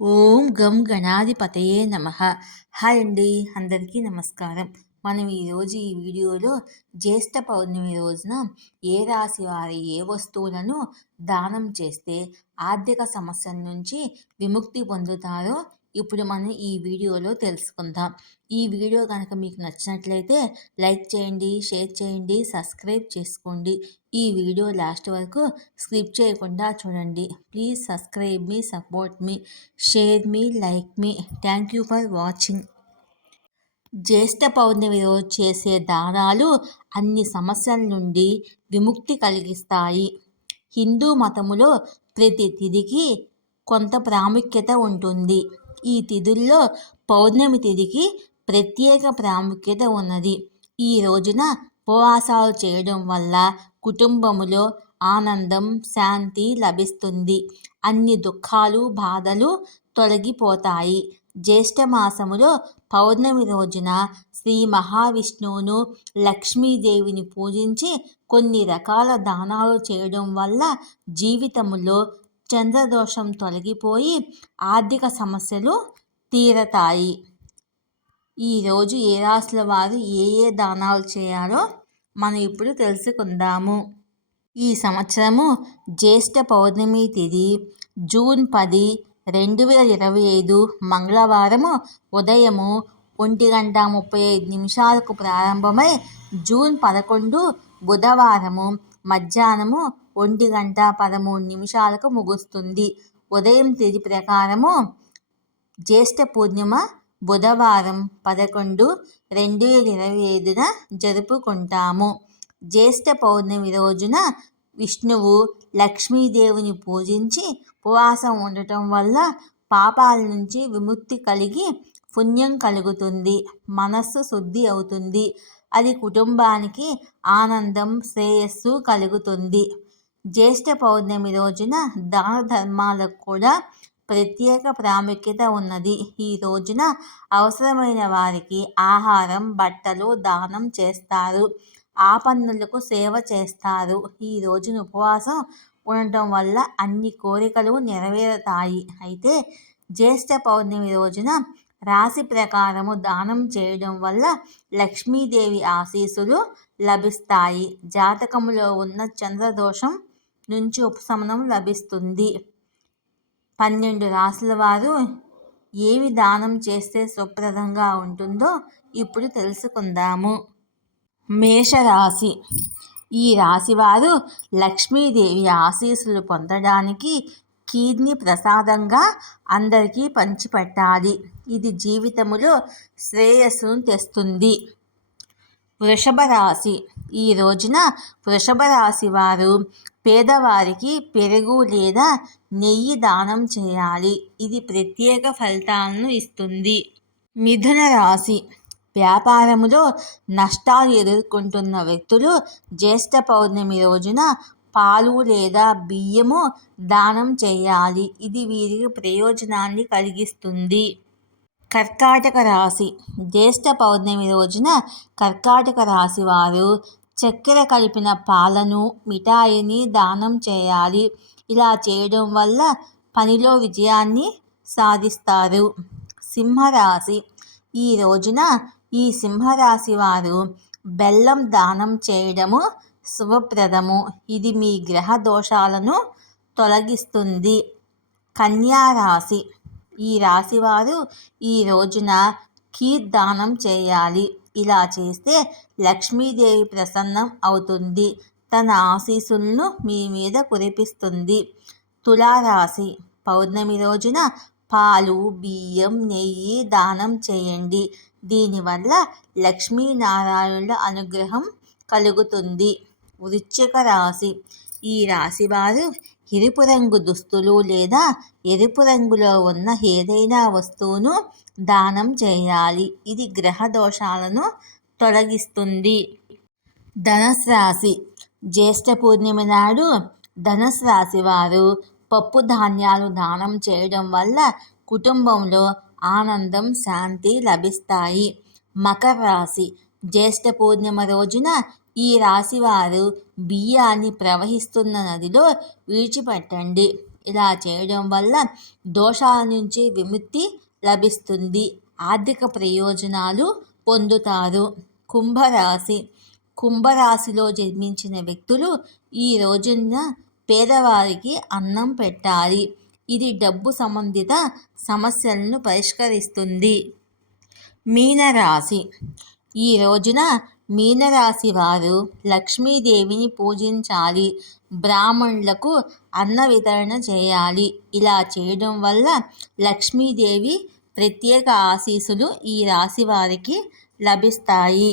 ఓం గం గణాధిపతయే నమః. హాయ్ అండి, అందరికీ నమస్కారం. మనం ఈరోజు ఈ వీడియోలో జ్యేష్ఠ పౌర్ణమి రోజున ఏ రాశి వారి ఏ వస్తువులను దానం చేస్తే ఆర్థిక సమస్యల నుంచి విముక్తి పొందుతారో ఇప్పుడు మనం ఈ వీడియోలో తెలుసుకుందాం. ఈ వీడియో కనుక మీకు నచ్చినట్లయితే లైక్ చేయండి, షేర్ చేయండి, సబ్స్క్రైబ్ చేసుకోండి. ఈ వీడియో లాస్ట్ వరకు స్కిప్ చేయకుండా చూడండి. Please subscribe me, support me, share me, like me. Thank you for watching. జ్యేష్ఠ పౌర్ణమి రోజు చేసే దానాలు అన్ని సమస్యల నుండి విముక్తి కలిగిస్తాయి. హిందూ మతములో ప్రతి తిథికి కొంత ప్రాముఖ్యత ఉంటుంది. ఈ తిథుల్లో పౌర్ణమి తిథికి ప్రత్యేక ప్రాముఖ్యత ఉన్నది. ఈ రోజున ఉపవాసాలు చేయడం వల్ల కుటుంబములో ఆనందం, శాంతి లభిస్తుంది. అన్ని దుఃఖాలు, బాధలు తొలగిపోతాయి. జ్యేష్ఠ మాసములో పౌర్ణమి రోజున శ్రీ మహావిష్ణువును, లక్ష్మీదేవిని పూజించి కొన్ని రకాల దానాలు చేయడం వల్ల జీవితంలో చంద్రదోషం తొలగిపోయి ఆర్థిక సమస్యలు తీరతాయి. ఈరోజు ఏ రాశుల వారు ఏ ఏ దానాలు చేయాలో మనం ఇప్పుడు తెలుసుకుందాము. ఈ సంవత్సరము జ్యేష్ఠ పౌర్ణమి తిథి జూన్ 10, 2025 మంగళవారము ఉదయము 1:35 ప్రారంభమై జూన్ 11 బుధవారము మధ్యాహ్నము 1:13 ముగుస్తుంది. ఉదయం తిథి ప్రకారము జ్యేష్ఠ పూర్ణిమ బుధవారం 11/2/2025 జరుపుకుంటాము. జ్యేష్ఠ పౌర్ణమి రోజున విష్ణువు, లక్ష్మీదేవిని పూజించి ఉపవాసం ఉండటం వల్ల పాపాల నుంచి విముక్తి కలిగి పుణ్యం కలుగుతుంది. మనస్సు శుద్ధి అవుతుంది. అది కుటుంబానికి ఆనందం, శ్రేయస్సు కలుగుతుంది. జ్యేష్ఠ పౌర్ణమి రోజున దాన ధర్మాలకు కూడా ప్రత్యేక ప్రాముఖ్యత ఉన్నది. ఈ రోజున అవసరమైన వారికి ఆహారం, బట్టలు దానం చేస్తారు. ఆపన్నులకు సేవ చేస్తారు. ఈ రోజున ఉపవాసం ఉండటం వల్ల అన్ని కోరికలు నెరవేరుతాయి. అయితే జ్యేష్ఠ పౌర్ణమి రోజున రాశి ప్రకారము దానం చేయడం వల్ల లక్ష్మీదేవి ఆశీస్సులు లభిస్తాయి. జాతకములో ఉన్న చంద్రదోషం నుంచి ఉపశమనం లభిస్తుంది. 12 రాశుల వారు ఏమి దానం చేస్తే శుభ్రదంగా ఉంటుందో ఇప్పుడు తెలుసుకుందాము. మేషరాశి. ఈ రాశివారు లక్ష్మీదేవి ఆశీస్సులు పొందడానికి కీర్ని ప్రసాదంగా అందరికీ పంచిపెట్టాలి. ఇది జీవితములో శ్రేయస్సును తెస్తుంది. వృషభ రాశి. ఈ రోజున వృషభ రాశి వారు పేదవారికి పెరుగు లేదా నెయ్యి దానం చేయాలి. ఇది ప్రత్యేక ఫలితాలను ఇస్తుంది. మిథున రాశి. వ్యాపారములో నష్టాలు ఎదుర్కొంటున్న వ్యక్తులు జ్యేష్ఠ పౌర్ణమి రోజున పాలు లేదా బియ్యము దానం చేయాలి. ఇది వీరికి ప్రయోజనాన్ని కలిగిస్తుంది. కర్కాటక రాశి. జ్యేష్ఠ పౌర్ణమి రోజున కర్కాటక రాశి వారు చక్కెర కలిపిన పాలను, మిఠాయిని దానం చేయాలి. ఇలా చేయడం వల్ల పనిలో విజయాన్ని సాధిస్తారు. సింహరాశి. ఈ రోజున ఈ సింహరాశి వారు బెల్లం దానం చేయడము శుభప్రదము. ఇది మీ గ్రహ దోషాలను తొలగిస్తుంది. కన్యా రాశి. ఈ రాశివారు ఈ రోజున ఖీర్ దానం చేయాలి. ఇలా చేస్తే లక్ష్మీదేవి ప్రసన్నం అవుతుంది. తన ఆశీస్సులను మీ మీద కురిపిస్తుంది. తులారాశి. పౌర్ణమి రోజున పాలు, బియ్యం, నెయ్యి దానం చేయండి. దీనివల్ల లక్ష్మీనారాయణుల అనుగ్రహం కలుగుతుంది. వృశ్చిక రాశి. ఈ రాశివారు ఎరుపు రంగు దుస్తులు లేదా ఎరుపు రంగులో ఉన్న ఏదైనా వస్తువును దానం చేయాలి. ఇది గ్రహ దోషాలను తొలగిస్తుంది. ధనుసు రాశి. జ్యేష్ఠ పూర్ణిమ నాడు ధనుసు రాశి వారు పప్పు ధాన్యాలు దానం చేయడం వల్ల కుటుంబంలో ఆనందం, శాంతి లభిస్తాయి. మకర రాశి. జ్యేష్ఠ పూర్ణిమ రోజున ఈ రాశివారు బియ్యాన్ని ప్రవహిస్తున్న నదిలో విడిచిపెట్టండి. ఇలా చేయడం వల్ల దోషాల నుంచి విముక్తి లభిస్తుంది. ఆర్థిక ప్రయోజనాలు పొందుతారు. కుంభరాశిలో జన్మించిన వ్యక్తులు ఈ రోజున పేదవారికి అన్నం పెట్టాలి. ఇది డబ్బు సంబంధిత సమస్యలను పరిష్కరిస్తుంది. మీనరాశి. ఈ రోజున మీనరాశి వారు లక్ష్మీదేవిని పూజించాలి. బ్రాహ్మణులకు అన్న వితరణ చేయాలి. ఇలా చేయడం వల్ల లక్ష్మీదేవి ప్రత్యేక ఆశీస్సులు ఈ రాశి వారికి లభిస్తాయి.